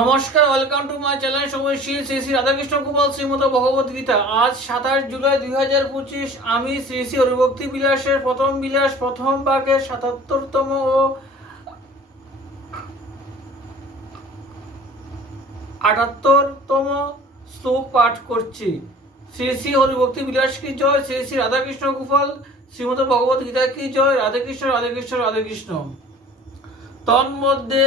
নমস্কার, welcome to my channel. সময় শ্রী শ্রী শ্রী রাধাকৃষ্ণ গোপাল শ্রীমদ ভগবত গীতা। আজ 27 জুলাই 2025। আমি শ্রী শ্রী হরিভক্তি বিলাসের প্রথম বিলাস প্রথম ভাগের 77তম ও 78তম শ্লোক পাঠ করছি। শ্রী শ্রী হরিভক্তি বিলাস কি জয়, শ্রী শ্রী রাধাকৃষ্ণ গোপাল শ্রীমদ ভগবত গীতা কি জয়। রাধেকৃষ্ণ রাধেকৃষ্ণ রাধেকৃষ্ণ। তন্মধ্যে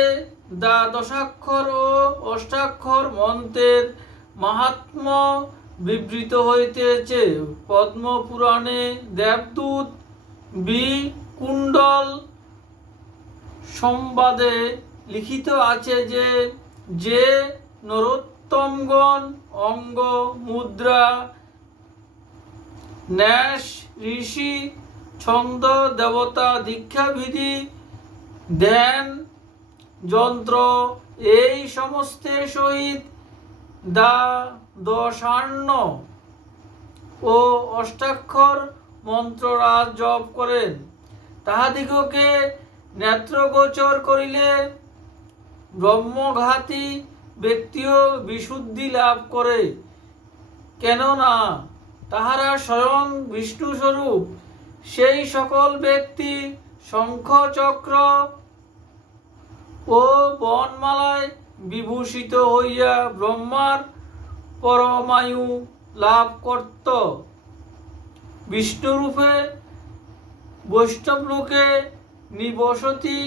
দশাক্ষর ও অষ্টাক্ষর মন্ত্রের মাহাত্ম্য বিবৃত হইতেছে। পদ্মপুরাণে দেবদূত বিকুণ্ডল সংবাদে লিখিত আছে যে যে নরোত্তমগণ অঙ্গ মুদ্রা ন্যাস ঋষি ছন্দ দেবতা দীক্ষাবিধি ধ্যান যন্ত্র এই সমস্তের সহিত দশার্ণ ও অষ্টাক্ষর মন্ত্ররাজ জপ করেন, তাহাদিগকে নেত্রগোচর করিলে ব্রহ্মঘাতী ব্যক্তিও বিশুদ্ধি লাভ করে, কেননা তাহারা স্বয়ং বিষ্ণুস্বরূপ। সেই সকল ব্যক্তি শঙ্খ চক্র ও বনমালায় বিভূষিত হইয়া ব্রহ্মার পরমায়ু লাভ করত। বিষ্ণুরূপে বৈষ্ণবলোকে নিবসতি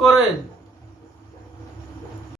করেন।